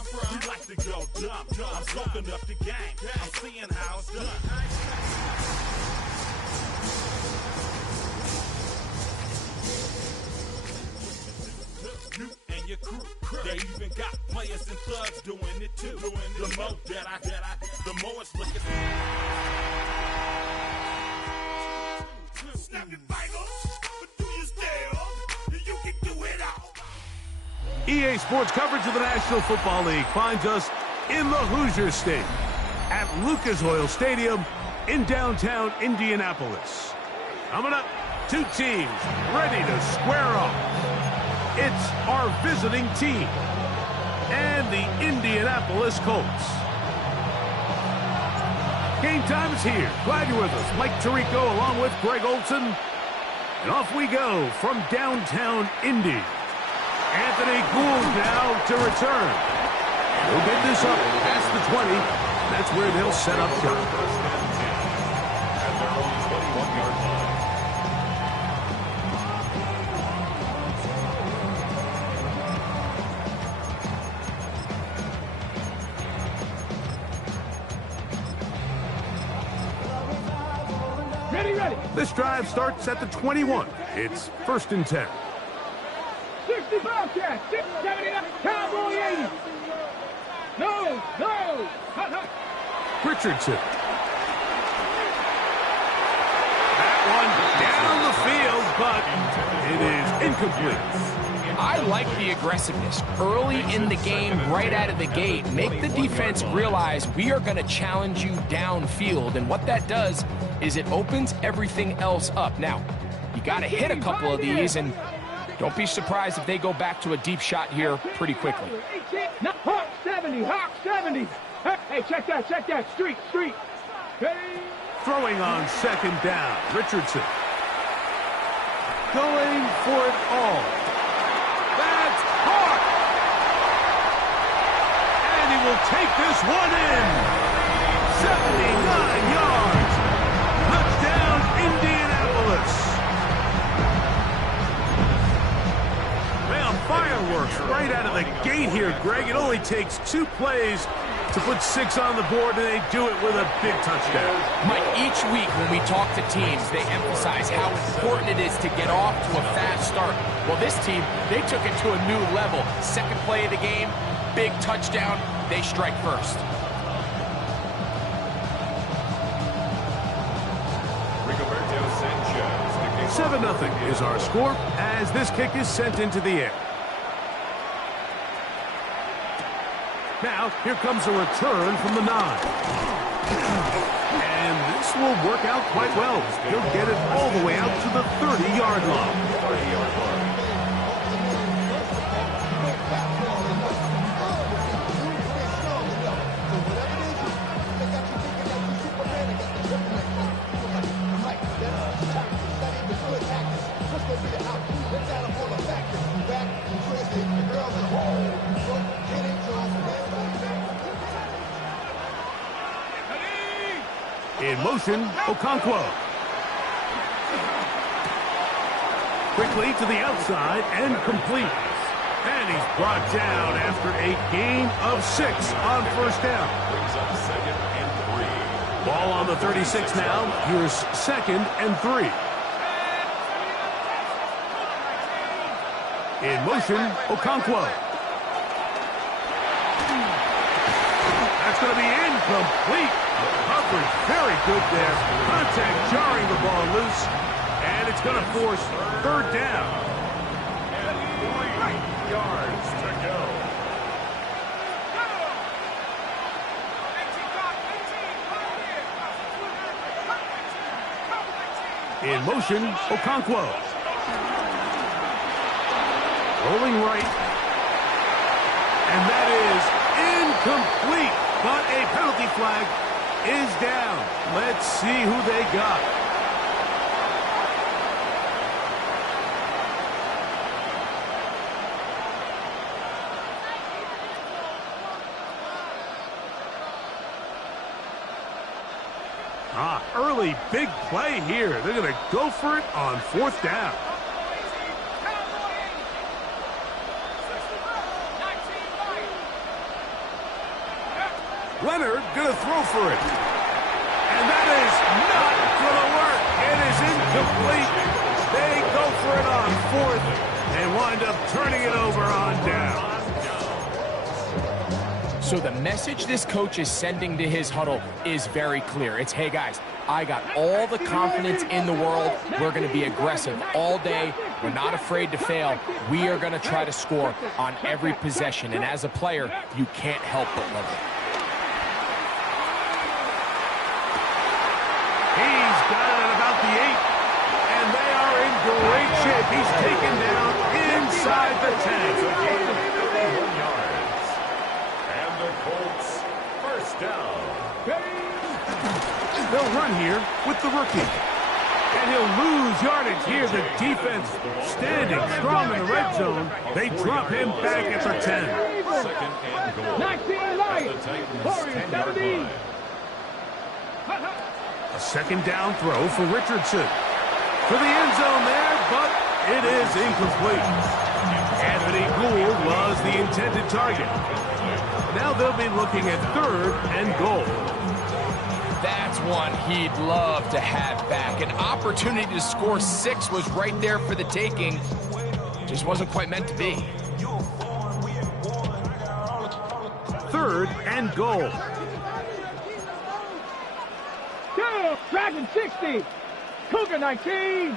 I'm from. We like to go dumb. I'm soaking up the game. I'm seeing how it's done. You and your crew. They even got players and thugs doing it too. The more that I, the more it's looking. Snap your fingers, but do you still? You can do it all. EA Sports coverage of the National Football League finds us in the Hoosier State at Lucas Oil Stadium in downtown Indianapolis. Coming up, two teams ready to square off. It's our visiting team and the Indianapolis Colts. Game time is here. Glad you're with us. Mike Tirico along with Greg Olson. And off we go from downtown Indy. Anthony Gould now to return. We'll get this up past the 20. That's where they'll set up shop. This drive starts at the 21. It's 1st and 10. 60 Bobcats, 679, Cowboy 80. No. Hot. Richardson. That one down the field, but it is incomplete. I like the aggressiveness early in the game, right out of the gate. Make the defense realize we are going to challenge you downfield, and what that does is it opens everything else up. Now, you got to hit a couple of these, and don't be surprised if they go back to a deep shot here pretty quickly. Hawk 70. Hey, check that, street. Hey. Throwing on 2nd down, Richardson. Going for it all. That's caught! And he will take this one in. 79 yards. Touchdown, Indianapolis. Man, fireworks right out of the gate here, Greg. It only takes 2 plays to put 6 on the board, and they do it with a big touchdown. Mike, each week when we talk to teams, they emphasize how important it is to get off to a fast start. Well, this team, they took it to a new level. 2nd play of the game, big touchdown, they strike first. 7-0 is our score as this kick is sent into the air. Now, here comes a return from the 9. And this will work out quite well. He'll get it all the way out to the 30-yard line. In motion, Okonkwo. Quickly to the outside and complete. And he's brought down after a gain of 6 on 1st down. Brings up 2nd and 3. Ball on the 36 now. Here's 2nd and 3. In motion, Okonkwo. That's going to be incomplete. Coverage very good there. Contact jarring the ball loose. And it's going to force 3rd down. And 3 yards to go. In motion, Okonkwo. Rolling right. And that is incomplete. But a penalty flag is down. Let's see who they got. Early big play here. They're going to go for it on 4th down. Leonard gonna throw for it. And that is not gonna work. It is incomplete. They go for it on fourth and wind up turning it over on down. So the message this coach is sending to his huddle is very clear. It's, hey guys, I got all the confidence in the world. We're going to be aggressive all day. We're not afraid to fail. We are going to try to score on every possession. And as a player, you can't help but love it. He's got it at about the 8. And they are in great shape. He's taken down inside the 10. Colts, first down. They'll run here with the rookie. And he'll lose yardage here. The defense standing strong in the red zone. They drop him back at the 10. Second and goal. 19 light. Warriors 10-yard line. A second down throw for Richardson. For the end zone there, but it is incomplete. Anthony Gould was the intended target. Now they'll be looking at third and goal. That's one he'd love to have back. An opportunity to score 6 was right there for the taking. Just wasn't quite meant to be. Third and goal. Go! Dragon 60. Cougar 19.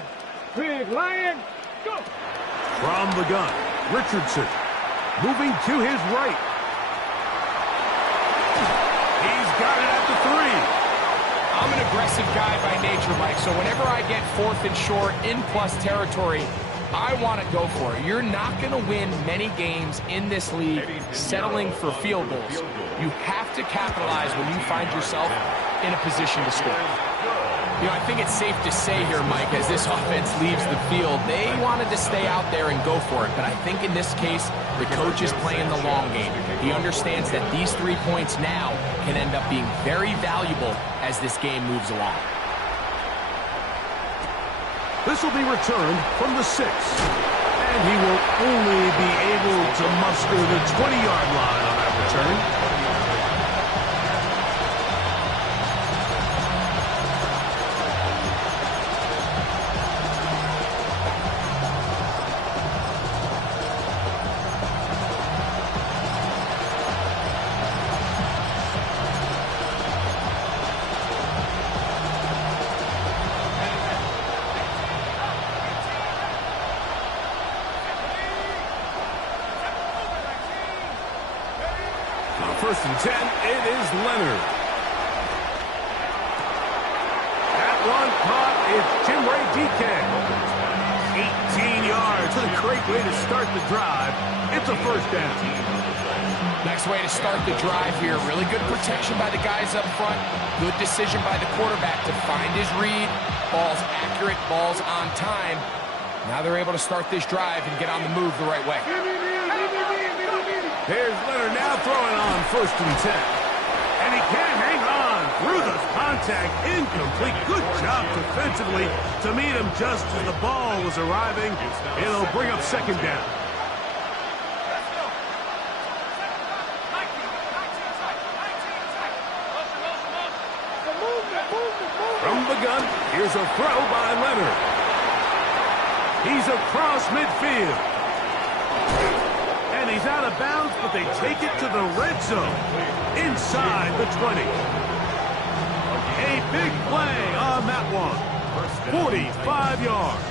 Big Lion. Go! From the gun, Richardson moving to his right. He's got it at the 3. I'm an aggressive guy by nature, Mike, so whenever I get fourth and short in plus territory, I want to go for it. You're not going to win many games in this league settling for field goals. You have to capitalize when you find yourself in a position to score. You know, I think it's safe to say here, Mike, as this offense leaves the field, they wanted to stay out there and go for it. But I think in this case, the coach is playing the long game. He understands that these 3 points now can end up being very valuable as this game moves along. This will be returned from the 6. And he will only be able to muster the 20-yard line on that return. First and 10, it is Leonard. That one caught is Jimray DK. 18 yards. What a great way to start the drive. It's a first down. Nice way to start the drive here. Really good protection by the guys up front. Good decision by the quarterback to find his read. Ball's accurate, ball's on time. Now they're able to start this drive and get on the move the right way. Here's Leonard now throwing on first and 10. And he can't hang on through the contact. Incomplete. Good job defensively to meet him just as the ball was arriving. It'll bring up second down. From the gun, here's a throw by Leonard. He's across midfield. And he's out of bounds, but they take it to the red zone inside the 20. A big play on that one. 45 yards.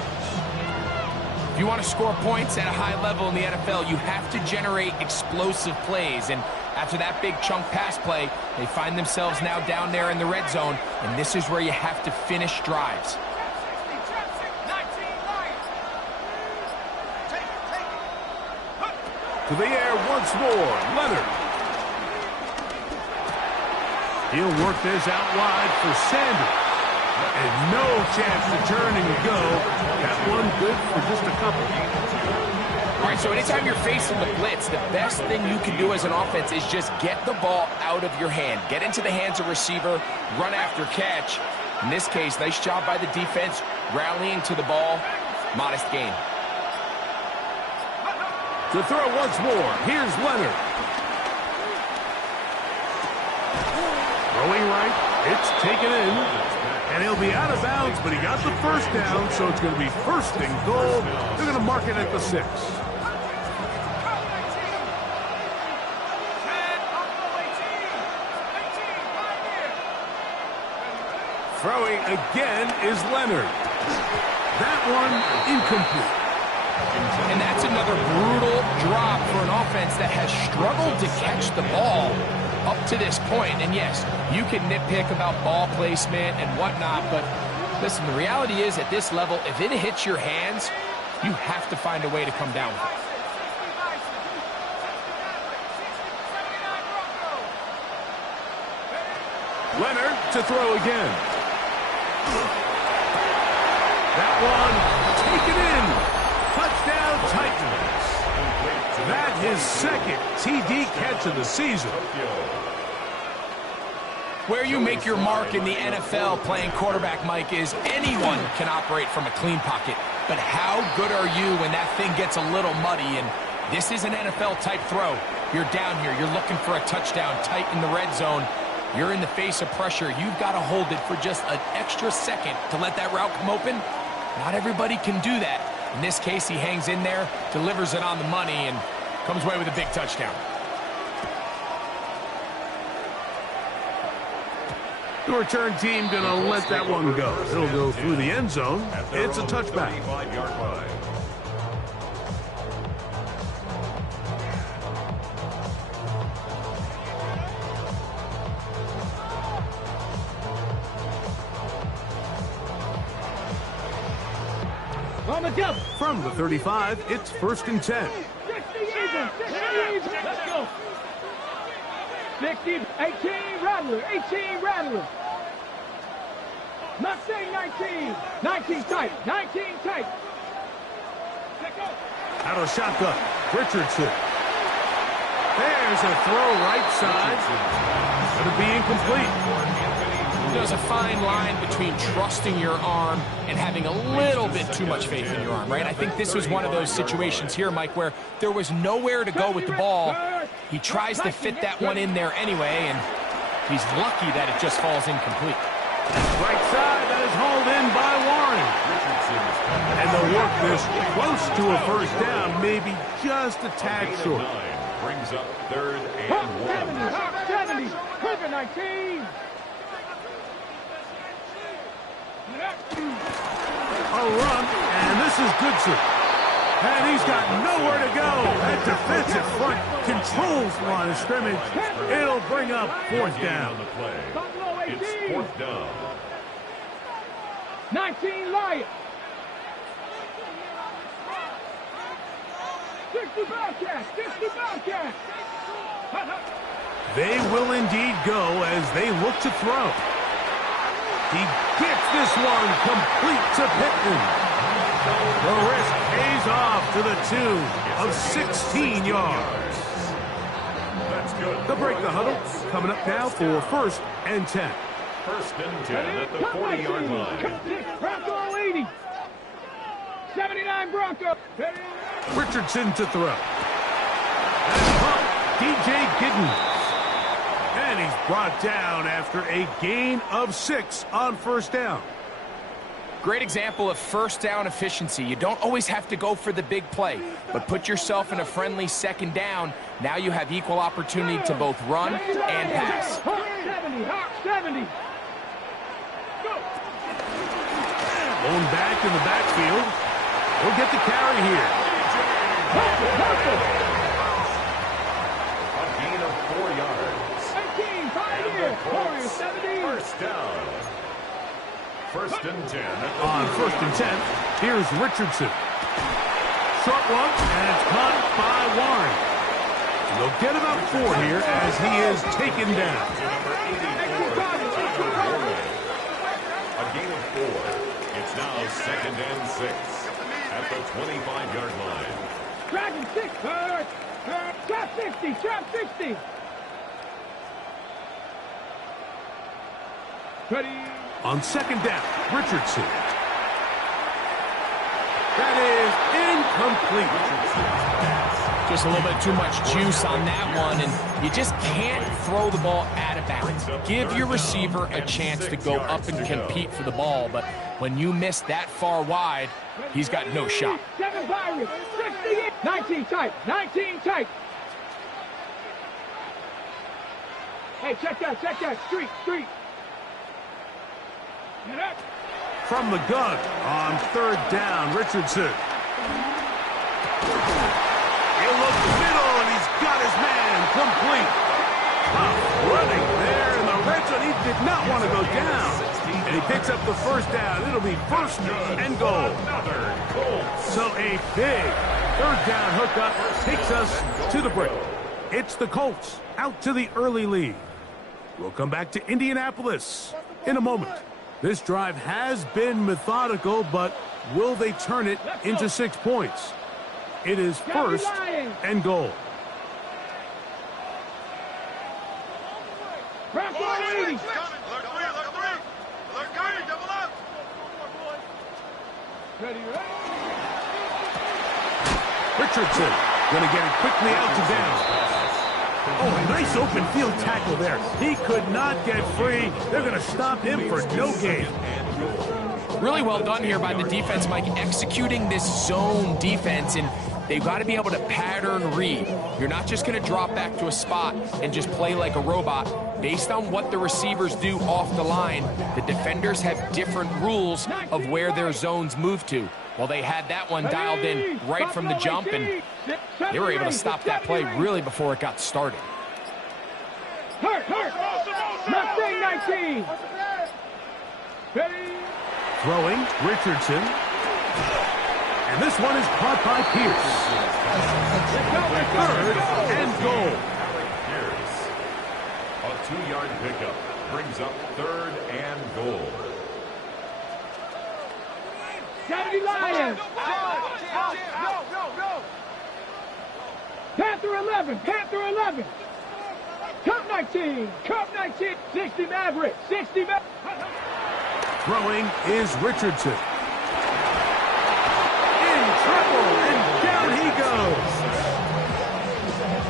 If you want to score points at a high level in the NFL, you have to generate explosive plays. And after that big chunk pass play, they find themselves now down there in the red zone. And this is where you have to finish drives. To the air once more, Leonard. He'll work this out wide for Sanders. And no chance to turn and go. That one good for just a couple. All right, so anytime you're facing the blitz, the best thing you can do as an offense is just get the ball out of your hand. Get into the hands of receiver, run after catch. In this case, nice job by the defense, rallying to the ball. Modest gain. To throw once more, here's Leonard. It's taken in, and he'll be out of bounds, but he got the first down, so it's going to be first and goal. They're going to mark it at the 6. Throwing again is Leonard. That one incomplete. And that's another brutal drop for an offense that has struggled to catch the ball up to this point. And yes, you can nitpick about ball placement and whatnot, but listen, the reality is at this level, if it hits your hands, you have to find a way to come down with it. Leonard to throw again. That one taken in. Touchdown Titans. That his second TD catch of the season. Where you make your mark in the NFL playing quarterback, Mike, is anyone can operate from a clean pocket. But how good are you when that thing gets a little muddy? And this is an NFL-type throw. You're down here. You're looking for a touchdown tight in the red zone. You're in the face of pressure. You've got to hold it for just an extra second to let that route come open. Not everybody can do that. In this case, he hangs in there, delivers it on the money, and comes away with a big touchdown. The return team going to let that one go. It'll go through the end zone. It's a touchback. On the jump. From the 35, it's first and 10. 60 even. 60 even. Let's go. 60, 18, Rattler. 18, Rattler. Not saying 19. 19 tight. 19 tight. Let go. Out of shotgun, Richardson. There's a throw right side. Going to be incomplete. There's a fine line between trusting your arm and having a little bit too much faith in your arm, right? I think this was one of those situations here, Mike, where there was nowhere to go with the ball. He tries to fit that one in there anyway, and he's lucky that it just falls incomplete. Right side, that is hauled in by Warren. And they'll work this close to a first down, maybe just a tad short. Brings up third and 70, 1. Cougar 19. A run, and this is Goodson. And he's got nowhere to go. That defensive front controls the line of scrimmage. It'll bring up fourth down. It's fourth down. 19 Lions. 60 Bobcats. 60 Bobcats. They will indeed go as they look to throw. He gets this one complete to Pittman. The risk pays off to the tune of 16 yards. That's good. They'll break the huddle. Coming up now for first and 10. First and 10 at the 40-yard line. Bronco 80. 79 Bronco. Richardson to throw. And pump, DJ Giddens. And he's brought down after a gain of 6 on first down. Great example of first down efficiency. You don't always have to go for the big play, but put yourself in a friendly second down. Now you have equal opportunity to both run and pass. 70. Blown back in the backfield. We'll get the carry here. A gain of 4 yards. 18, 5 years. Warriors 70. First down. First and 10. On first and 10, here's Richardson. Short one, and it's caught by Warren. They'll get about 4 here as he is taken down. A gain of 4. It's now second and 6 at the 25-yard line. Dragon 6. Trap 60. Trap 60. Ready. On second down, Richardson. That is incomplete. Just a little bit too much juice on that one, and you just can't throw the ball out of bounds. Give your receiver a chance to go up and compete for the ball, but when you miss that far wide, he's got no shot. 7 Pirates, 68, 19 tight, 19 tight. Hey, check that, street. Get up. From the gun on 3rd down, Richardson. He'll look middle, and he's got his man complete. Running there in the red zone. He did not want to go down. And he picks up the 1st down. It'll be 1st and goal. So a big 3rd down hookup takes us to the break. It's the Colts out to the early lead. We'll come back to Indianapolis in a moment. This drive has been methodical, but will they turn it into 6 points? It is 1st and goal. Richardson going to get it quickly out to down. Oh, a nice open field tackle there. He could not get free. They're going to stop him for no gain. Really well done here by the defense, Mike, executing this zone defense, and they've got to be able to pattern read. You're not just going to drop back to a spot and just play like a robot. Based on what the receivers do off the line, the defenders have different rules of where their zones move to. Well, they had that one dialed in right from the jump, and they were able to stop that play really before it got started. Hurt. Mustang 19. Throwing, Richardson. And this one is caught by Pierce. 3rd and goal. A 2-yard pickup brings up 3rd and goal. 70 Lions. Panther 11. Cup 19. 60 Maverick. Throwing is Richardson. In trouble, and down he goes.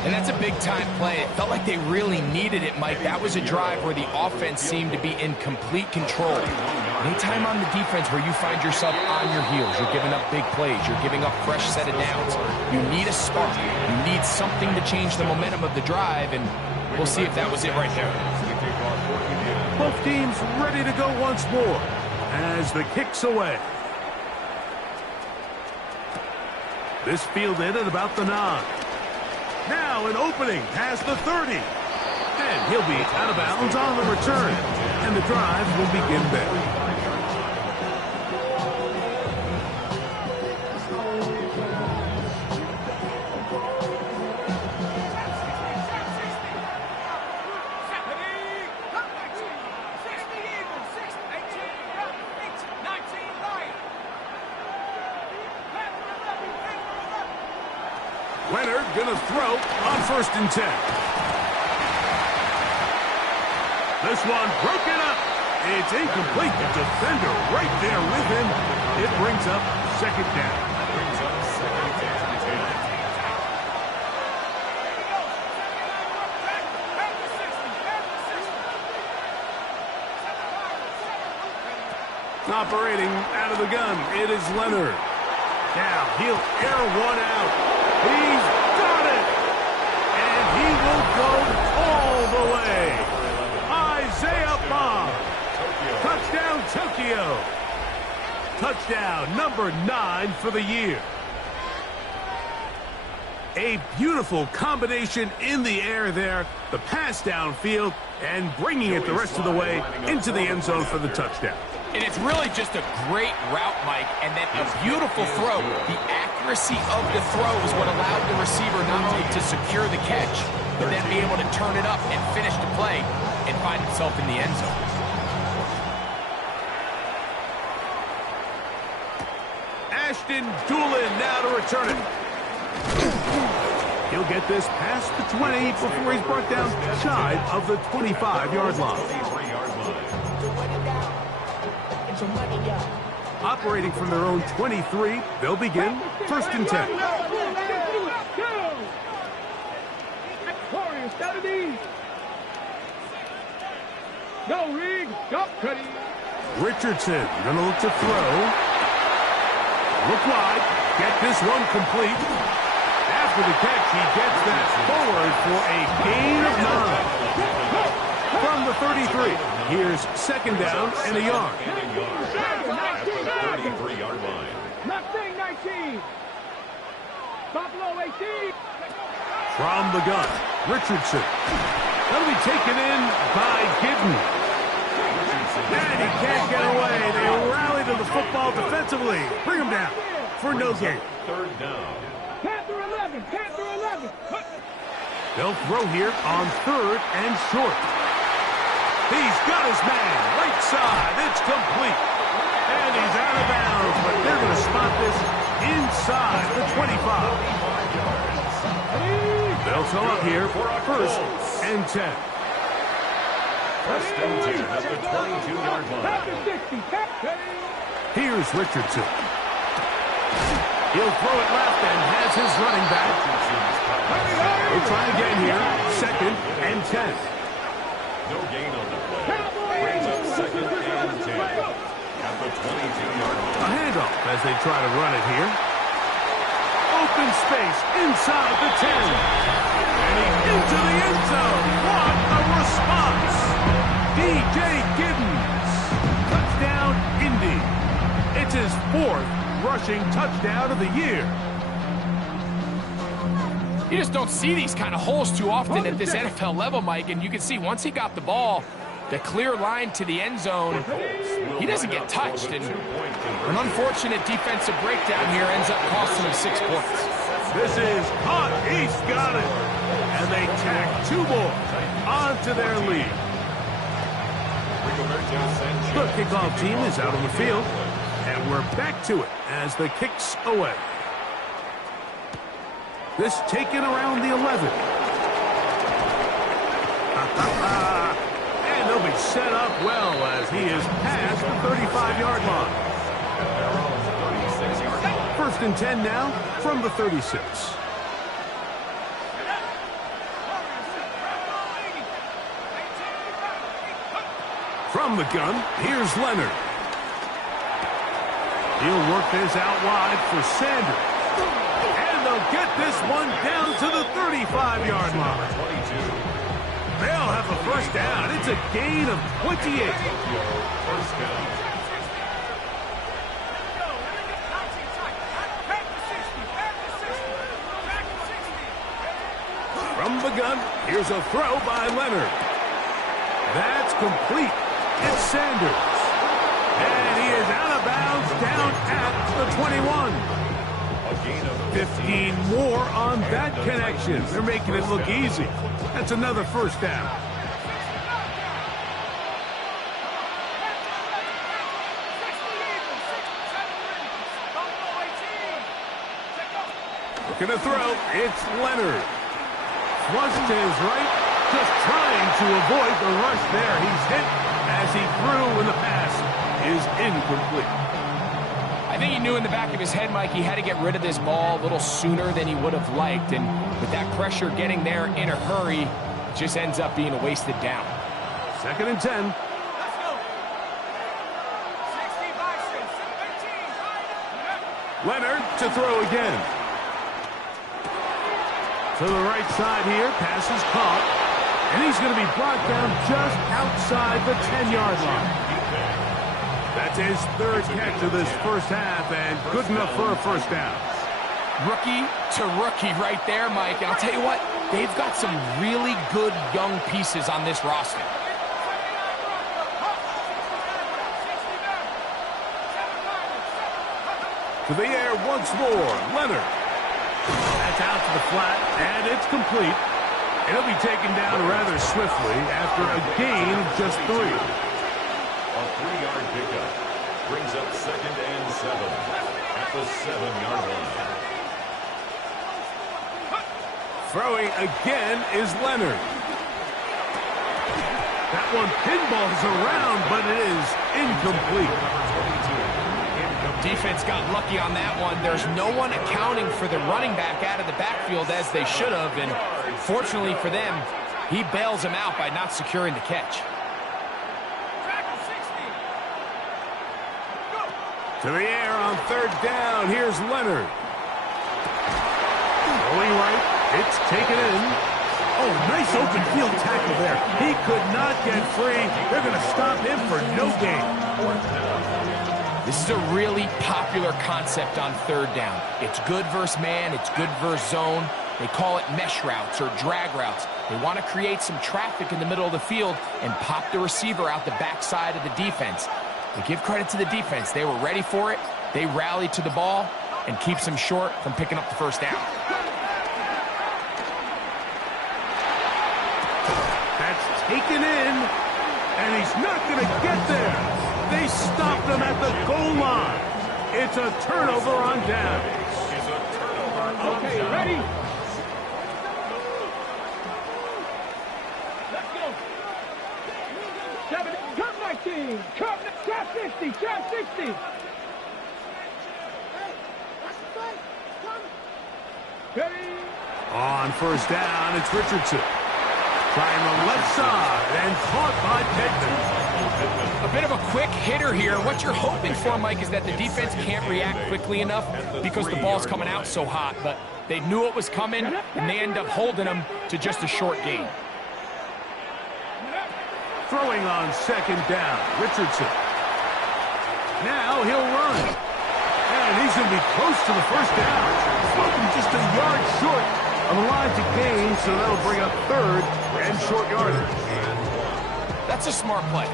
And that's a big-time play. It felt like they really needed it, Mike. That was a drive where the offense seemed to be in complete control. Anytime on the defense where you find yourself on your heels, you're giving up big plays, you're giving up fresh set of downs, you need a spark. You need something to change the momentum of the drive, and we'll see if that was it right there. Both teams ready to go once more as the kick's away. This fielded at about the 9. Now an opening past the 30. And he'll be out of bounds on the return. And the drive will begin there. Leonard going to throw on 1st and 10. This one broken up. It's incomplete. The defender right there with him. It brings up 2nd down. Operating out of the gun, it is Leonard. Now he'll air one out. He's got it! And he will go all the way. Isaiah Bond. Touchdown, Tokyo. Touchdown number 9 for the year. A beautiful combination in the air there. The pass downfield and bringing it the rest of the way into the end zone for the touchdown. And it's really just a great route, Mike, and then a beautiful throw. The accuracy of the throw is what allowed the receiver not only to secure the catch, but then be able to turn it up and finish the play and find himself in the end zone. Ashton Doolin now to return it. He'll get this past the 20 before he's brought down shy of the 25-yard line. Operating from their own 23, they'll begin 1st and 10. 18. Go, Reed. Go, Cuddy. Richardson gonna look to throw. Look wide. Get this one complete. After the catch, he gets that forward for a gain of 9. From the 33, here's second down and a yard. 33-yard line. Mustang 19. Buffalo 18. From the gun, Richardson. That'll be taken in by Gidden. And he can't get away. They rally to the football defensively. Bring him down for no gain. Third down. Panther 11. Panther 11. They'll throw here on third and short. He's got his man. Right side. It's complete. And he's out of bounds, but they're going to spot this inside the 25. They'll throw up here for first and 10. First and 10 at the 22-yard line. Panther 60. Here's Richardson. He'll throw it left and has his running back. We'll try again here. Second and 10. No gain on the play. Brings up second and 10 at the 22-yard line. A handoff as they try to run it here. Open space inside the 10. And he's into the end zone. What a response. DJ Giddens. Touchdown, Indy. It's his 4th rushing touchdown of the year. You just don't see these kind of holes too often at this NFL level, Mike, and you can see once he got the ball, the clear line to the end zone, he doesn't get touched, and an unfortunate defensive breakdown here ends up costing him 6 points. This is hot. He's got it. And they tack 2 more onto their lead. The kickoff team is out on the field, and we're back to it as the kick's away. This taken around the 11. And they'll be set up well as he is past the 35-yard line. First and 10 now from the 36. From the gun, here's Leonard. He'll work this out wide for Sanders. And they'll get this one down to the 35-yard line. They'll have a first down. It's a gain of 28. First down. From the gun, here's a throw by Leonard. That's complete. It's Sanders. And he is out of bounds down at the 21. 15 more on that connection. They're making it look easy. That's another first down. Looking to throw. It's Leonard. Flushed to his right. Just trying to avoid the rush there. He's hit as he threw, and the pass is incomplete. I think he knew in the back of his head, Mike, he had to get rid of this ball a little sooner than he would have liked. And with that pressure getting there in a hurry, it just ends up being a wasted down. Second and 10. Let's go. 60 by 6, 13. Leonard to throw again. To the right side here. Pass is caught. And he's going to be brought down just outside the 10-yard line. That's his 3rd catch of this first half, and good enough for a first down. Rookie to rookie right there, Mike. And I'll tell you what, they've got some really good young pieces on this roster. To the air once more. Leonard. That's out to the flat, and it's complete. It'll be taken down rather swiftly after a gain of just 3. A 3-yard pickup brings up second and 7 at the 7-yard line. Throwing again is Leonard. That one pinballs around, but it is incomplete. Defense got lucky on that one. There's no one accounting for the running back out of the backfield as they should have, and fortunately for them, He bails him out by not securing the catch. To the air on third down. Here's Leonard. Going right. It's taken in. Oh, nice open field tackle there. He could not get free. They're going to stop him for no gain. This is a really popular concept on third down. It's good versus man. It's good versus zone. They call it mesh routes or drag routes. They want to create some traffic in the middle of the field and pop the receiver out the backside of the defense. They give credit to the defense. They were ready for it. They rallied to the ball and keeps him short from picking up the first down. That's taken in, and he's not going to get there. They stopped him at the goal line. It's a turnover on downs. Okay, ready? Let's go. 7, come 19, come 50, come 60. Ready? On first down, it's Richardson. Trying the left side and caught by Pittman. A bit of a quick hitter here. What you're hoping for, Mike, is that the defense can't react quickly enough because the ball's coming out so hot. But they knew it was coming, and they end up holding them to just a short gain. Throwing on second down, Richardson. Now he'll run. And he's going to be close to the first down. Just a yard short of the line to gain, so that'll bring up third and short yardage. That's a smart play.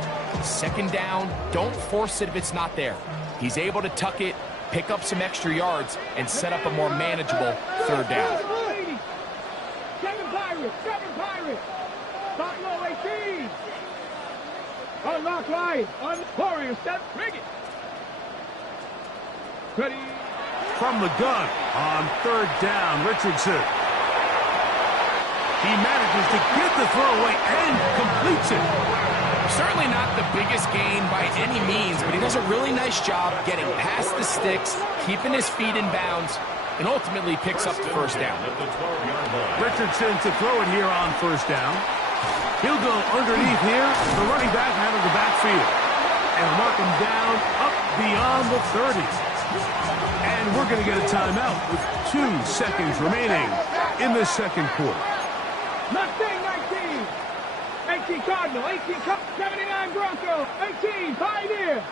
Second down, don't force it if it's not there. He's able to tuck it, pick up some extra yards, and set up a more manageable third down. 7 Pirates, 7 Pirates. Stop low 18. Unlock line, on Warriors, set, bring it. Ready? From the gun on third down, Richardson. He manages to get the throw away and completes it. Certainly not the biggest gain by any means, but he does a really nice job getting past the sticks, keeping his feet in bounds, and ultimately picks up the first down. Richardson to throw it here on first down. He'll go underneath here, the running back out of the backfield, and mark him down up beyond the 30. And we're going to get a timeout with 2 seconds remaining in the second quarter. Mustang 19. 18 Cardinal, 18 Cup, 79 Bronco, 18 Pioneer.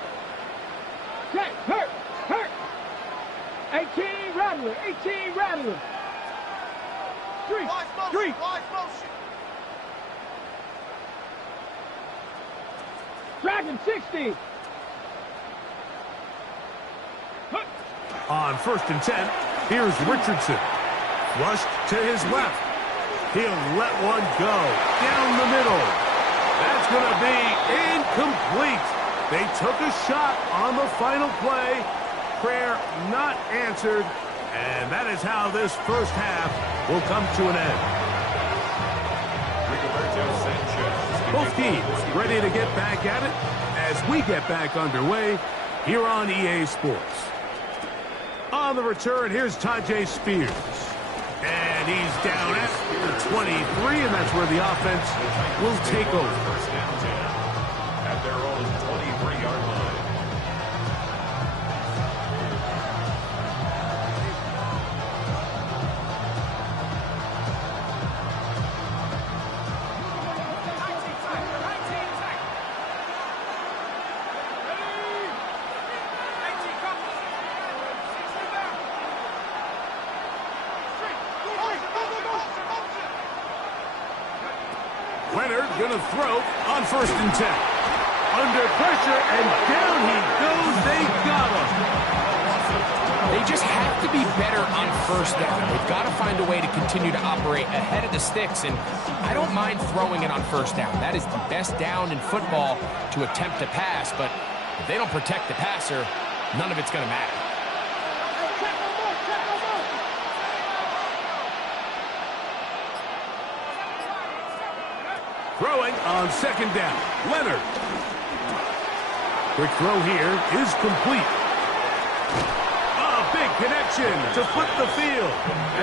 Set, hurt. 18 Rattler, 18 Rattler. Three. Dragon 60. On first and 10, here's Richardson. Rushed to his left. He'll let one go down the middle. That's going to be incomplete. They took a shot on the final play. Prayer not answered. And that is how this first half will come to an end. Both teams ready to get back at it as we get back underway here on EA Sports. On the return, here's Tajay Spears. And he's down at the 23, and that's where the offense will take over. First down at their own 23-yard line. Leonard going to throw on first and 10. Under pressure, and down he goes. They got him. They just have to be better on first down. They've got to find a way to continue to operate ahead of the sticks, and I don't mind throwing it on first down. That is the best down in football to attempt to pass, but if they don't protect the passer, none of it's going to matter. Throwing on second down, Leonard. Quick throw here is complete. A big connection to flip the field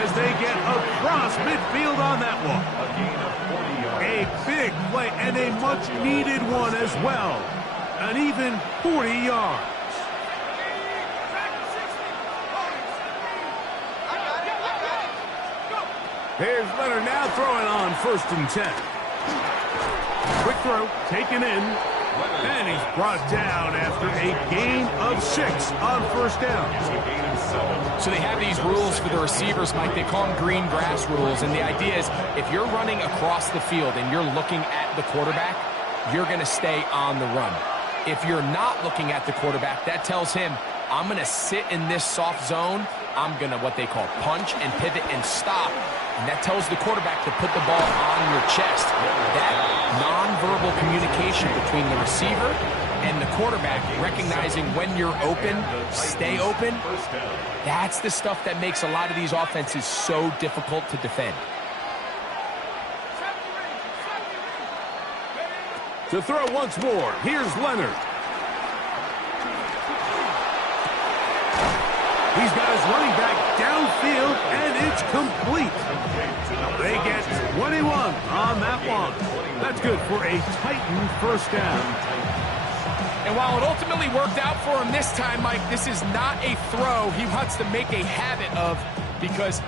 as they get across midfield on that one. A gain of 40 yards. A big play and a much-needed one as well. An even 40 yards. Here's Leonard now throwing on 1st and 10. Quick throw, taken in, and he's brought down after a gain of 6 on 1st down. It's a gain of 7. So they have these rules for the receivers, Mike. They call them green grass rules, and the idea is if you're running across the field and you're looking at the quarterback, you're going to stay on the run. If you're not looking at the quarterback, that tells him, I'm going to sit in this soft zone. I'm going to what they call punch and pivot and stop. And that tells the quarterback to put the ball on your chest. That nonverbal communication between the receiver and the quarterback, recognizing when you're open, stay open, that's the stuff that makes a lot of these offenses so difficult to defend. To throw once more, here's Leonard. He's got his running back downfield, and it's complete. They get 21 on that one. That's good for a Titan 1st down. And while it ultimately worked out for him this time, Mike, this is not a throw he wants to make a habit of because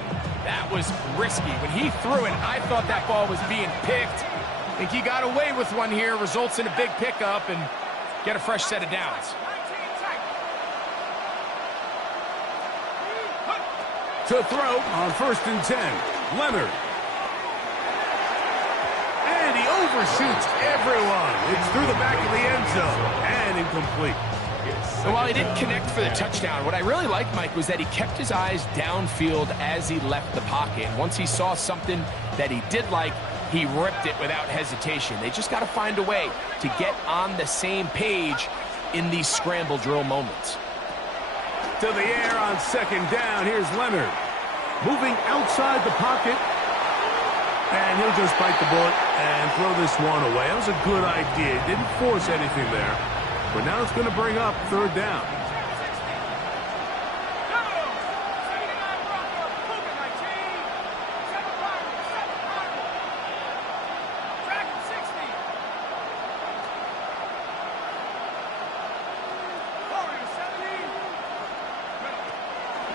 that was risky. When he threw it, I thought that ball was being picked. I think he got away with one here, results in a big pickup and get a fresh set of downs. To throw on 1st and 10, Leonard. And he overshoots everyone. It's through the back of the end zone and incomplete. And while he didn't connect for the touchdown, what I really liked, Mike, was that he kept his eyes downfield as he left the pocket. And once he saw something that he did like, he ripped it without hesitation. They just got to find a way to get on the same page in these scramble drill moments. To the air on 2nd down, here's Leonard. Moving outside the pocket. And he'll just bite the bullet and throw this one away. That was a good idea. Didn't force anything there. But now it's going to bring up 3rd down.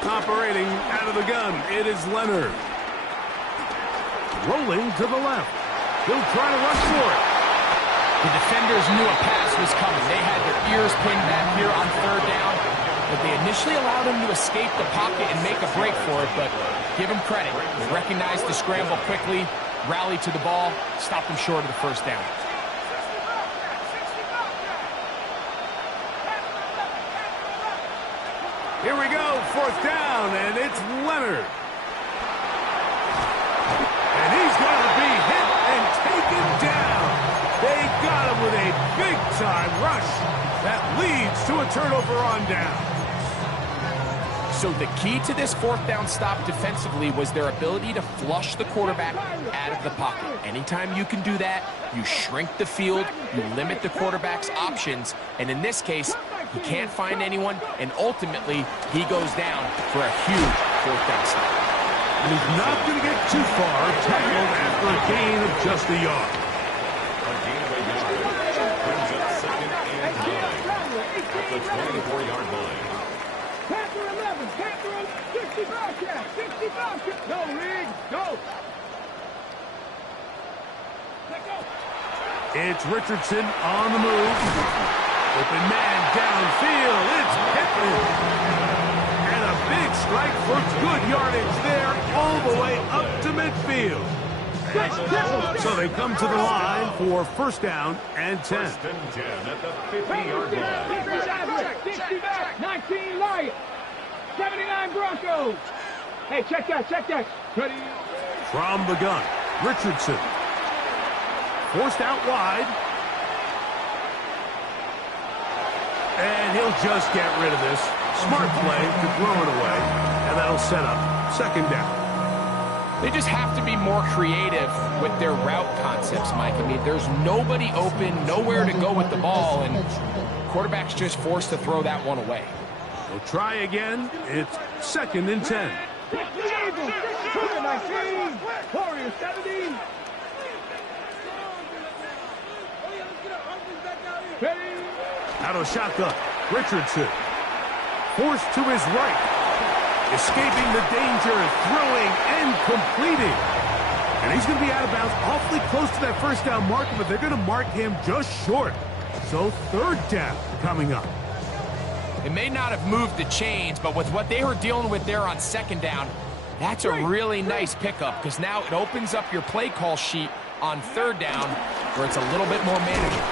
Operating out of the gun, it is Leonard. Rolling to the left. He'll try to rush for it. The defenders knew a pass was coming. They had their ears pinned back here on 3rd down, but they initially allowed him to escape the pocket and make a break for it, but give him credit. He recognized the scramble quickly, rallied to the ball, stopped him short of the 1st down. Here we go, 4th down, and it's Leonard. And he's going to be hit and taken down. They got him with a big-time rush that leads to a turnover on down. So the key to this 4th down stop defensively was their ability to flush the quarterback out of the pocket. Anytime you can do that, you shrink the field, you limit the quarterback's options, and in this case, he can't find anyone, and ultimately, he goes down for a huge 4th down stop. And he's not going to get too far, tackled after a gain of just a yard. A gain of a yard brings up 2nd and 9 at the 24-yard line. Panther 11, Panther 11, 60 Bobcat, 60 Bobcat. Go, Reed, go. Let go. It's Richardson on the move. Open man downfield. It's Pittman. And a big strike for good yardage there all the way up to midfield. So they come to the line for 1st down and 10. 1st and 10 at the 50-yard line. 60 back, 19 Lions, 79 Broncos. Hey, check that. Ready? From the gun, Richardson. Forced out wide. And he'll just get rid of this. Smart play to throw it away. And that'll set up 2nd down. They just have to be more creative with their route concepts, Mike. I mean, there's nobody open, nowhere to go with the ball, and quarterback's just forced to throw that one away. They'll try again. It's 2nd and 10. Cougar 19, Warriors 70. Out of shotgun, Richardson. Forced to his right. Escaping the danger, throwing and completing. And he's going to be out of bounds awfully close to that first down marker, but they're going to mark him just short. So 3rd down coming up. It may not have moved the chains, but with what they were dealing with there on 2nd down, that's a really nice pickup because now it opens up your play call sheet on 3rd down where it's a little bit more manageable.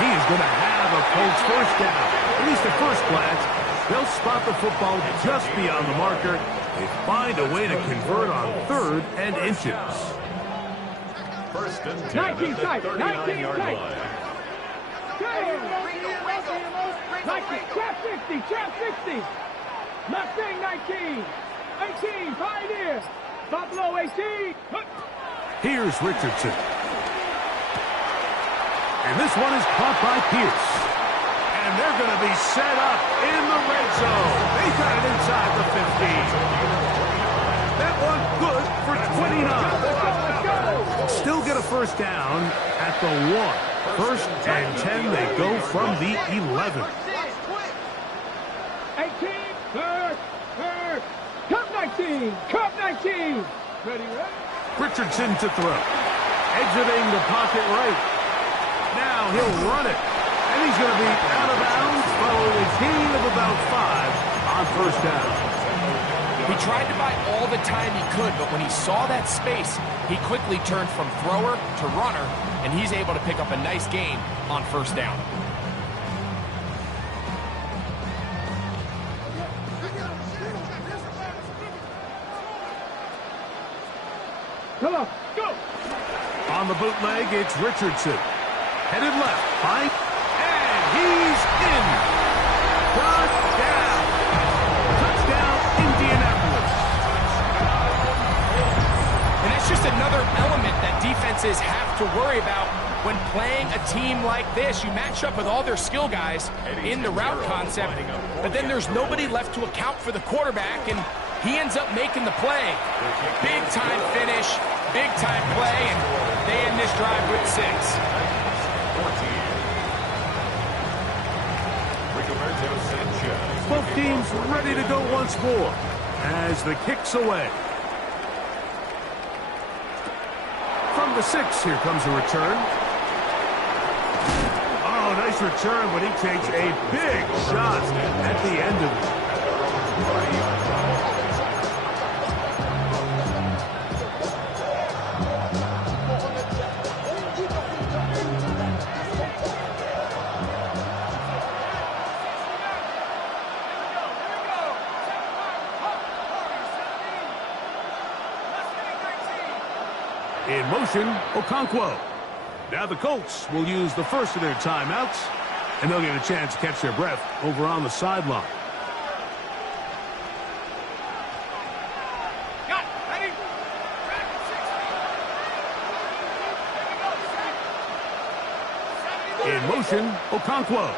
He's going to have a Colts first down. At least at first glance, they'll spot the football just beyond the marker. They find a way to convert on 3rd and inches. 1st and 10 19 at the tight, 39-yard 19 tight. line. Trap 60, trap 60. Mustang 19. 18, Pioneer. Buffalo 18. Here's Richardson. And this one is caught by Pierce. And they're going to be set up in the red zone. They got it inside the 15. That one good for 29. Let's go. Still get a first down at the 1. 1st and 10, they go from the 11. 18, third. Cup 19, Cup 19. Ready? Richardson to throw. Exiting the pocket right. Now he'll run it. And he's going to be out of bounds following a gain of about 5 on 1st down. He tried to buy all the time he could, but when he saw that space, he quickly turned from thrower to runner, and he's able to pick up a nice gain on 1st down. Come on, go. On the bootleg, it's Richardson. Headed left, Pike, and he's in. Touchdown. Touchdown, Indianapolis. And that's just another element that defenses have to worry about when playing a team like this. You match up with all their skill guys in the route concept, but then there's nobody left to account for the quarterback, and he ends up making the play. Big time finish, big time play, and they end this drive with 6. Both teams ready to go once more as the kick's away. From the 6, here comes a return. Oh, nice return, but he takes a big shot at the end of it. In motion, Okonkwo. Now the Colts will use the first of their timeouts, and they'll get a chance to catch their breath over on the sideline. In motion, Okonkwo.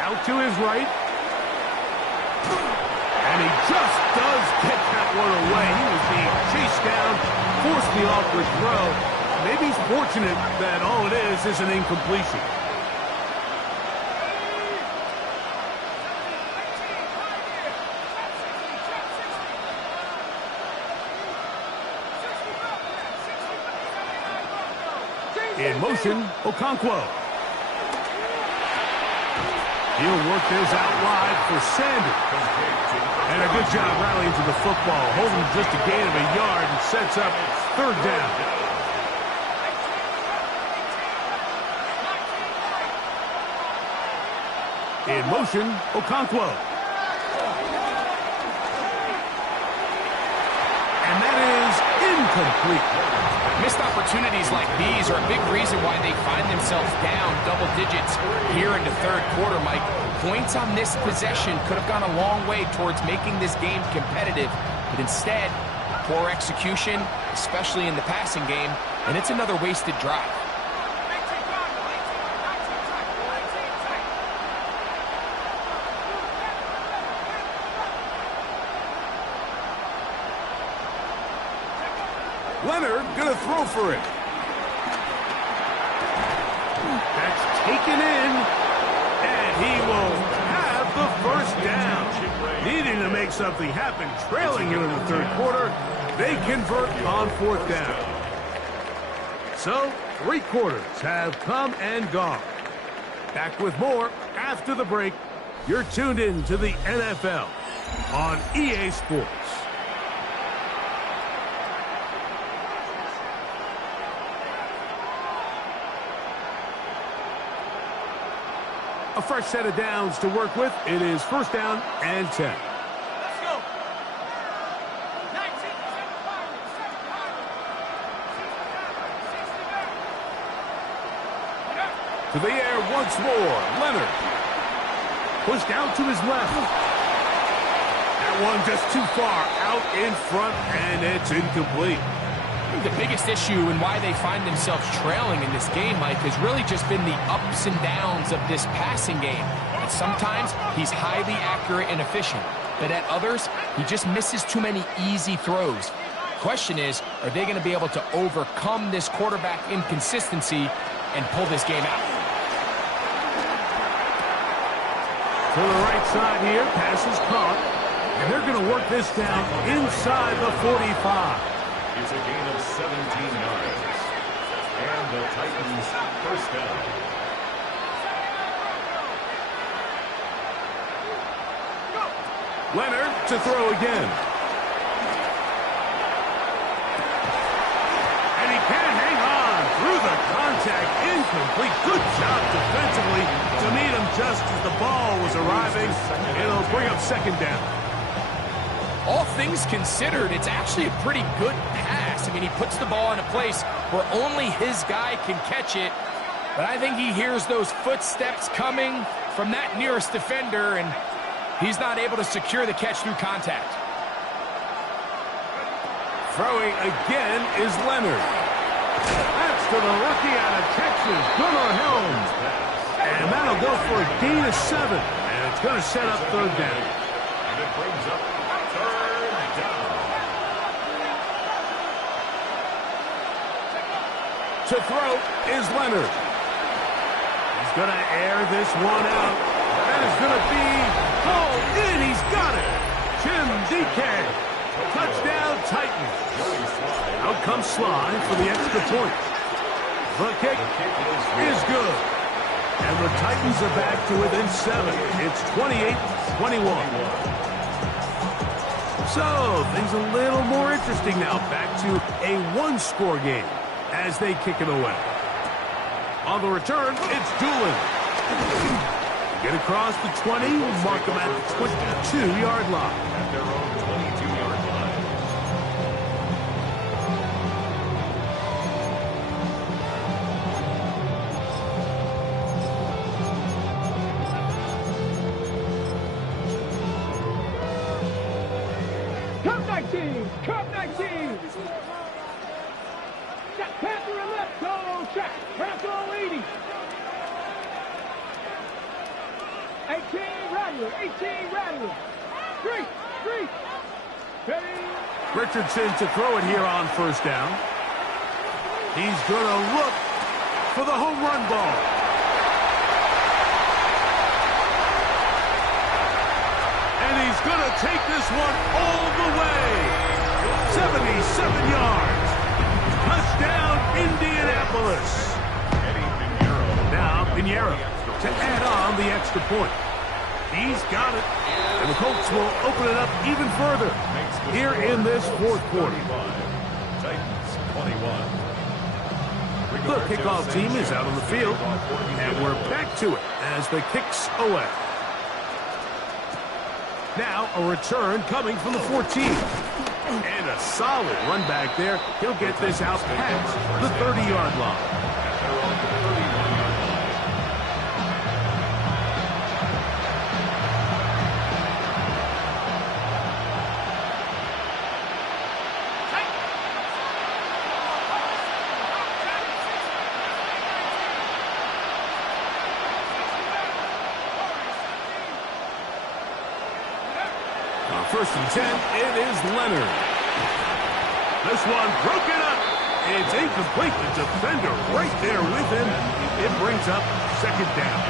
Out to his right. And he just does get that one away. He was being chased down, forced the awkward throw. Maybe he's fortunate that all it is an incompletion. In motion, Okonkwo. He'll work this out wide for Sanders. And a good job rallying to the football, holding just a gain of a yard and sets up 3rd down. In motion, Okonkwo. And that is incomplete. Missed opportunities like these are a big reason why they find themselves down double digits here in the 3rd quarter, Mike. Points on this possession could have gone a long way towards making this game competitive, but instead, poor execution, especially in the passing game, and it's another wasted drive. Leonard gonna throw for it. That's taken in, and he will have the first down. Needing to make something happen, trailing here in the third quarter, they convert on fourth down. So, 3 quarters have come and gone. Back with more after the break. You're tuned in to the NFL on EA Sports. A fresh set of downs to work with. It is first down and 10. Let's go. 19, to the air once more. Leonard. Pushed out to his left. That one just too far out in front, and it's incomplete. The biggest issue and why they find themselves trailing in this game, Mike, has really just been the ups and downs of this passing game. And sometimes he's highly accurate and efficient, but at others, he just misses too many easy throws. Question is, are they going to be able to overcome this quarterback inconsistency and pull this game out? To the right side here, pass is caught, and they're going to work this down inside the 45. It's a gain of 17 yards. And the Titans first down. Leonard to throw again. And he can't hang on through the contact. Incomplete. Good job defensively to meet him just as the ball was arriving. It'll bring up second down. All things considered, it's actually a pretty good pass. I mean, he puts the ball in a place where only his guy can catch it. But I think he hears those footsteps coming from that nearest defender, and he's not able to secure the catch through contact. Throwing again is Leonard. That's to the rookie out of Texas, Gunnar Helms. And that'll go for a gain of 7. And it's going to set up third down. And it brings up third down. To throw is Leonard. He's going to air this one out. That is going to be hauled in. He's got it. Tim DK. Touchdown Titans. Out comes Sly for the extra point. The kick is good. And the Titans are back to within 7. It's 28-21. So, things a little more interesting now. Back to a one-score game as they kick it away. On the return, it's Doolin. Get across the 20, mark them at the 22-yard line. At their own 22-yard line. Come 19! Come 19! Jack Panther and left solo check. Panther 80. 18 Rattler. 18 Rattler. Three. Ready. Richardson to throw it here on first down. He's going to look for the home run ball. And he's going to take this one all the way. 77 yards. Touchdown, Indianapolis. Now, Pinheiro to add on the extra point. He's got it. And the Colts will open it up even further here in this fourth quarter. Titans 21. The kickoff team is out on the field, and we're back to it as the kicks away. Now a return coming from the 14. And a solid run back there. He'll get this out past the 30-yard line. First and 10, it is Leonard. This one broken up It's incomplete. The defender right there with him. It brings up second down.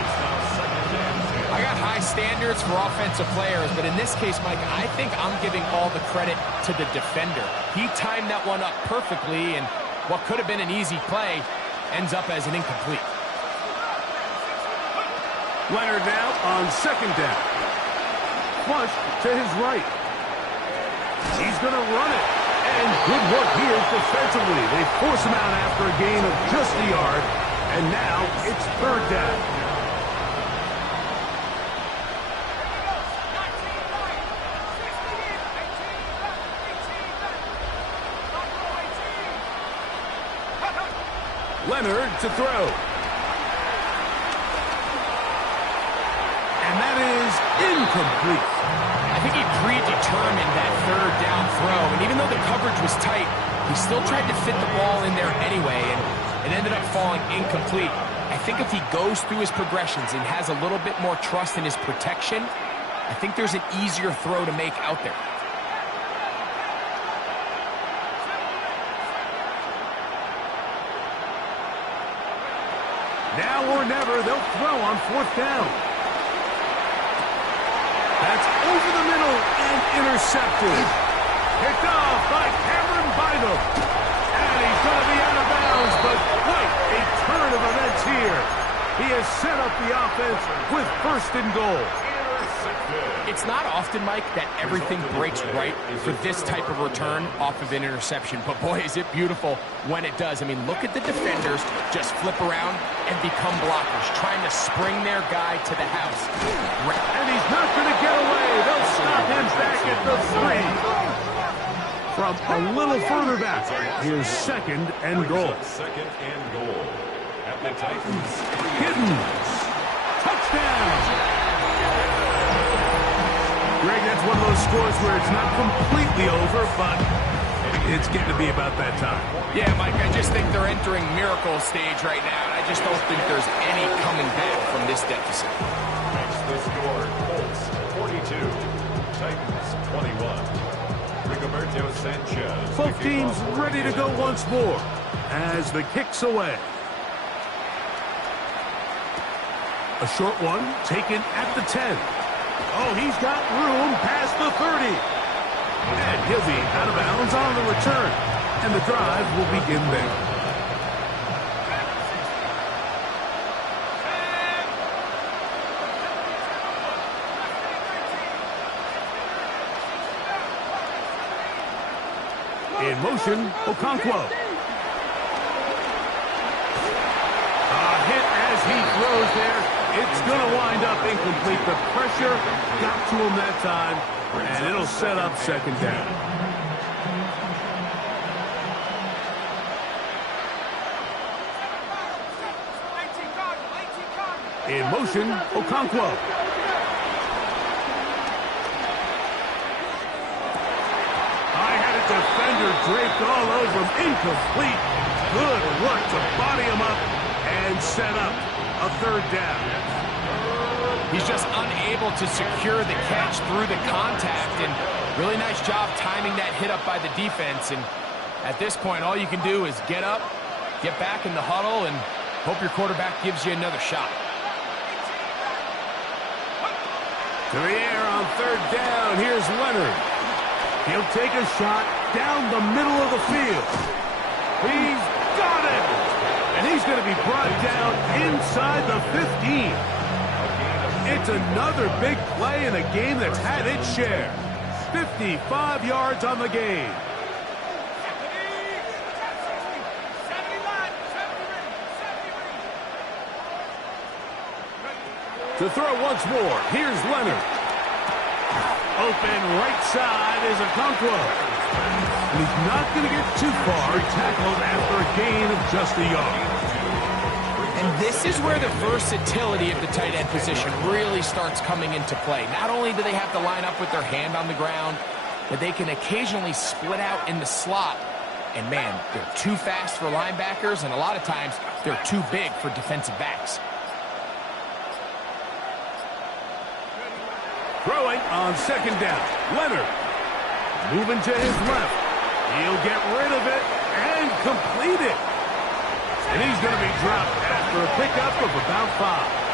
I got high standards for offensive players, but in this case, Mike, I think I'm giving all the credit to the defender. He timed that one up perfectly, and what could have been an easy play ends up as an incomplete. Leonard now on second down. Flush to his right. He's going to run it. And good work here defensively. They force him out after a gain of just a yard. And now it's third down. Leonard to throw. And that is incomplete. I think he predetermined that third down throw, and even though the coverage was tight, he still tried to fit the ball in there anyway, and it ended up falling incomplete. I think if he goes through his progressions and has a little bit more trust in his protection, I think there's an easier throw to make out there. Now or never, they'll throw on fourth down. That's over the middle and intercepted. Picked off by Cameron Bynum. And he's going to be out of bounds, but quite a turn of events here. He has set up the offense with first and goal. It's not often, Mike, that everything breaks right for this type of return off of an interception. But, boy, is it beautiful when it does. I mean, look at the defenders just flip around and become blockers, trying to spring their guy to the house. And he's not going to get away. They'll stop him back at the 3. From a little further back, here's second and goal. Second and goal at the Titans. Giddens. Touchdown. Greg, that's one of those scores where it's not completely over, but it's getting to be about that time. Yeah, Mike, I just think they're entering miracle stage right now, and I just don't think there's any coming back from this deficit. Next, the score, Colts 42, Titans 21. Rigoberto Sanchez. Both teams ready to go once more as the kick's away. A short one taken at the 10. Oh, he's got room past the 30. And he'll be out of bounds on the return. And the drive will begin there. In motion, Okonkwo. A hit as he throws there. It's going to wind up incomplete. The pressure got to him that time, and it'll set up second down. In motion, Okonkwo. I had a defender draped all over him. Incomplete. Good work to body him up and set up a third down. He's just unable to secure the catch through the contact, and really nice job timing that hit up by the defense. And at this point, all you can do is get up, get back in the huddle, and hope your quarterback gives you another shot. To the air on third down. Here's Leonard. He'll take a shot down the middle of the field. He's got it! And he's going to be brought down inside the 15. It's another big play in a game that's had its share. 55 yards on the game. To throw once more, here's Leonard. Open right side is Okonkwo. And he's not going to get too far, tackled after a gain of just a yard. And this is where the versatility of the tight end position really starts coming into play. Not only do they have to line up with their hand on the ground, but they can occasionally split out in the slot. And man, they're too fast for linebackers, and a lot of times they're too big for defensive backs. Throwing on second down. Leonard moving to his left. He'll get rid of it. and completed. And he's going to be dropped after a pickup of about 5.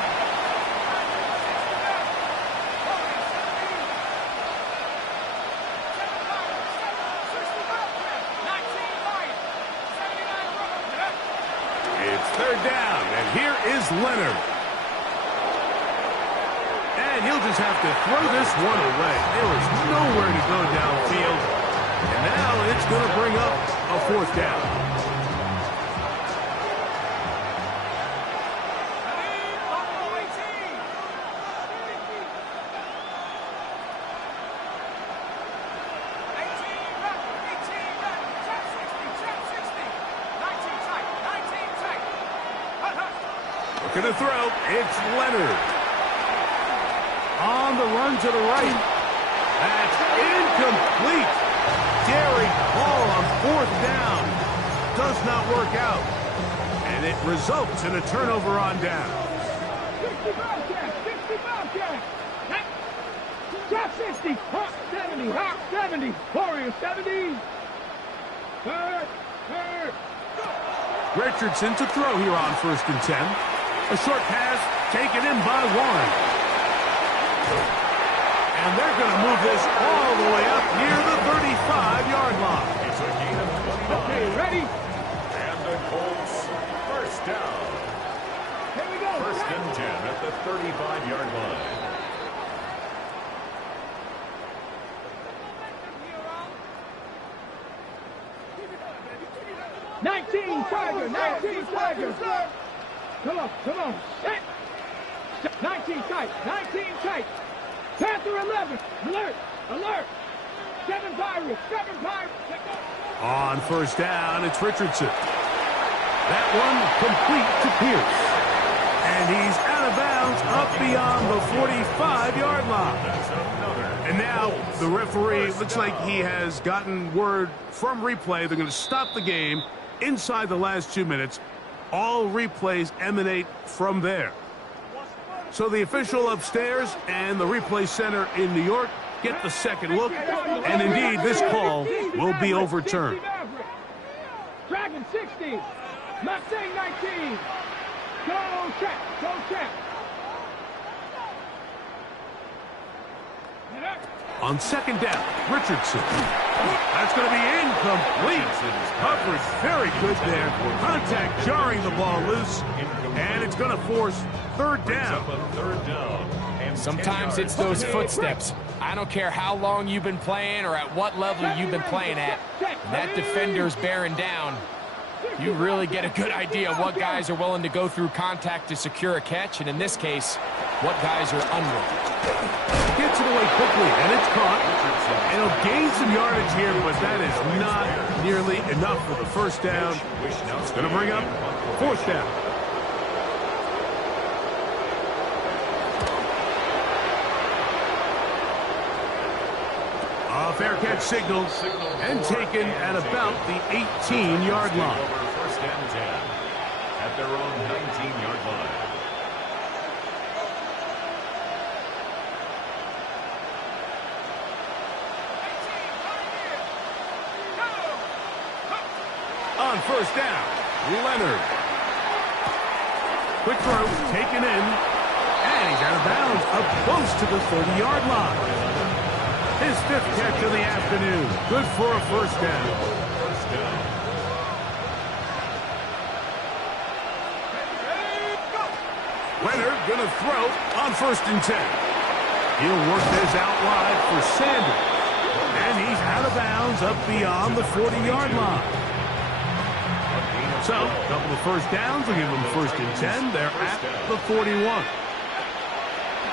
It's third down, and here is Leonard. And he'll just have to throw this one away. There is nowhere to go downfield. And now it's going to bring up a 4th down. Looking to throw, it's Leonard. On the run to the right. That's incomplete. Daring ball on 4th down. Does not work out. And it results in a turnover on down. 60 Bobcats, 60 Bobcats. Drop 60, hop 70, hop 70. Warriors 70. Third. Richardson to throw here on 1st and 10. A short pass taken in by Warren. And they're going to move this all the way up near the 35-yard line. It's a gain of 29. Okay, ready? And the Colts, first down. Here we go. 1st and 10 at the 35-yard line. 19 Tigers. Come on. Set. 19 tight. Panther 11. Alert. 7 Pirates. On 1st down, it's Richardson. That one complete to Pierce. And he's out of bounds up beyond the 45-yard line. And now the referee looks like he has gotten word from replay. They're going to stop the game inside the last 2 minutes. All replays emanate from there. So the official upstairs and the replay center in New York get the second look, and indeed this call will be overturned. Dragon 60. Mustang 19. Go check. On 2nd down, Richardson. That's going to be incomplete. Coverage very good there. Contact jarring the ball loose. And it's going to force 3rd down. Sometimes it's those footsteps. I don't care how long you've been playing or at what level you've been playing at. When that defender's bearing down, you really get a good idea of what guys are willing to go through contact to secure a catch, and in this case, what guys are unwilling. Gets it away quickly, and it's caught. And he'll gain some yardage here, but that is not nearly enough for the 1st down. It's going to bring up 4th down. A fair catch signal and taken at about the 18-yard line. 1st and 10 at their own 19-yard line. On 1st down, Leonard. Quick throw, taken in, and he's out of bounds up close to the 30-yard line. His 5th catch of the afternoon. Good for a 1st down. Leonard going to throw on 1st and 10. He'll work this out wide for Sanders. And he's out of bounds up beyond the 40-yard line. So, a couple of 1st downs will give them 1st and 10. They're at the 41.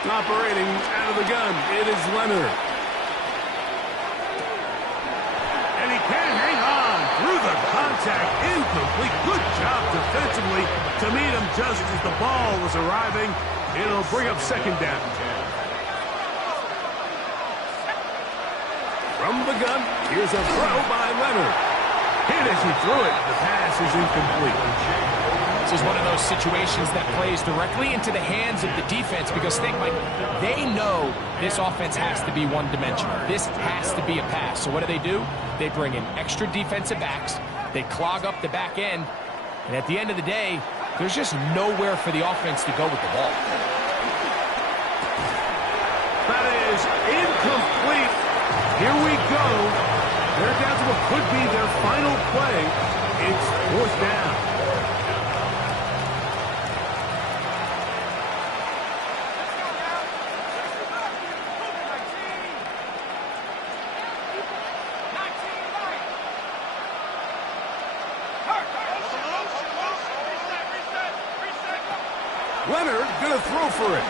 Operating out of the gun, it is Leonard. And he can't hang on through the contact. Incomplete. Good job defensively to meet him just as the ball was arriving. It'll bring up 2nd down. From the gun, here's a throw by Leonard. Hit as he threw it. The pass is incomplete. This is one of those situations that plays directly into the hands of the defense because think, Mike, they know this offense has to be one-dimensional. This has to be a pass. So what do? They bring in extra defensive backs. They clog up the back end, and at the end of the day, there's just nowhere for the offense to go with the ball. That is incomplete. Here we go. They're down to what could be their final play. It's 4th down. Leonard gonna throw for it.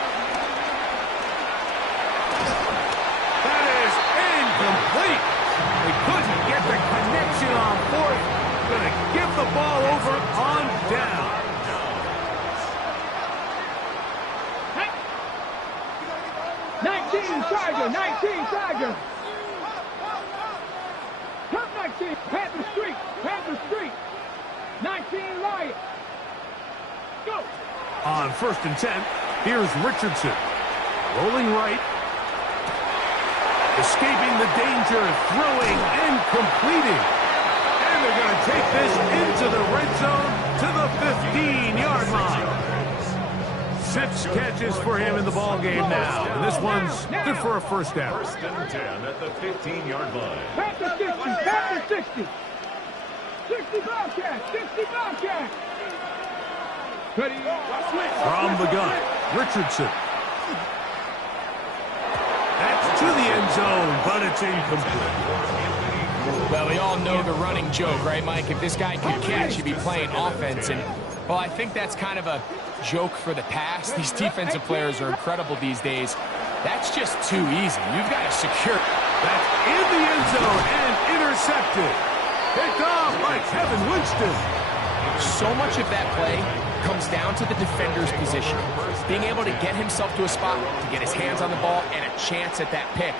That is incomplete. They couldn't get the connection on 4th. Gonna give the ball over on down. Hey. 19 Tiger, 19 Tiger. Top 19, Panther Street. 19 Lion. Go. On 1st and 10, here's Richardson. Rolling right. Escaping the danger, throwing and completing. And they're going to take this into the red zone to the 15-yard line. 6 catches for him in the ball game now. And this one's good for a 1st down. 1st and 10 at the 15-yard line. Panther 60. 60 Bobcat, 60 Bobcat. From the gun, Richardson. That's to the end zone, but it's incomplete. Well, we all know the running joke, right, Mike? If this guy could catch, he'd be playing offense. And, well, I think that's kind of a joke for the past. These defensive players are incredible these days. That's just too easy. You've got to secure. That's in the end zone and intercepted. Picked off by Kevin Winston. So much of that play comes down to the defender's position. Being able to get himself to a spot, to get his hands on the ball, and a chance at that pick.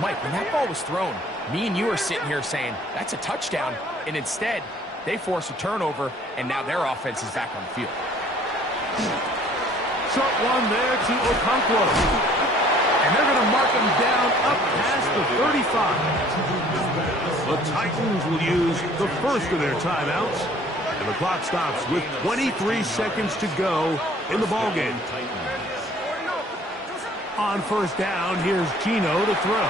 Mike, when that ball was thrown, me and you are sitting here saying, that's a touchdown. And instead, they force a turnover, and now their offense is back on the field. Short one there to Okonkwo. And they're going to mark him down up past the 35. The Titans will use the first of their timeouts. And the clock stops with 23 seconds to go in the ballgame. On 1st down, here's Gino to throw.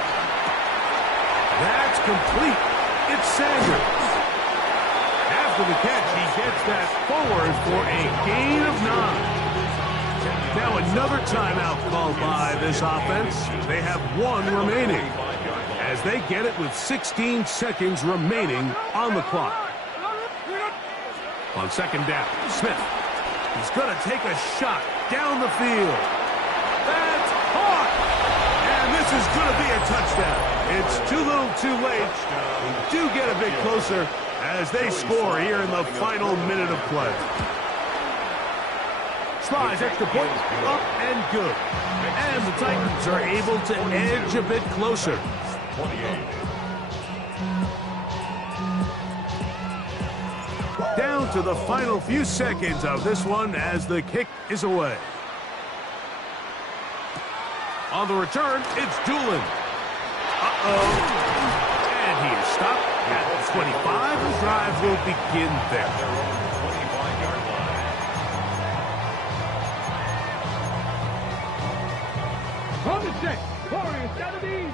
That's complete. It's Sanders. After the catch, he gets that forward for a gain of 9. Now another timeout called by this offense. They have 1 remaining as they get it with 16 seconds remaining on the clock. On 2nd down, Smith. He's going to take a shot down the field. That's caught! And this is going to be a touchdown. It's too little too late. We do get a bit closer as they score here in the final minute of play. Slides extra point, up and good. And the Titans are able to edge a bit closer. 28. Down to the final few seconds of this one as the kick is away. On the return, it's Doolin. And he is stopped at 25. The drive will begin there. 25-yard line. On the set. Warriors, 70.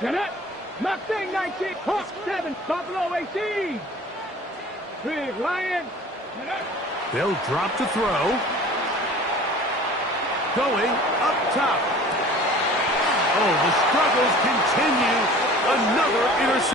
Set up. Mustang 19. Hawk 7. Buffalo 18. Big Lion. Set up. They'll drop to throw. Going up top. Oh, the struggles continue. Another interception.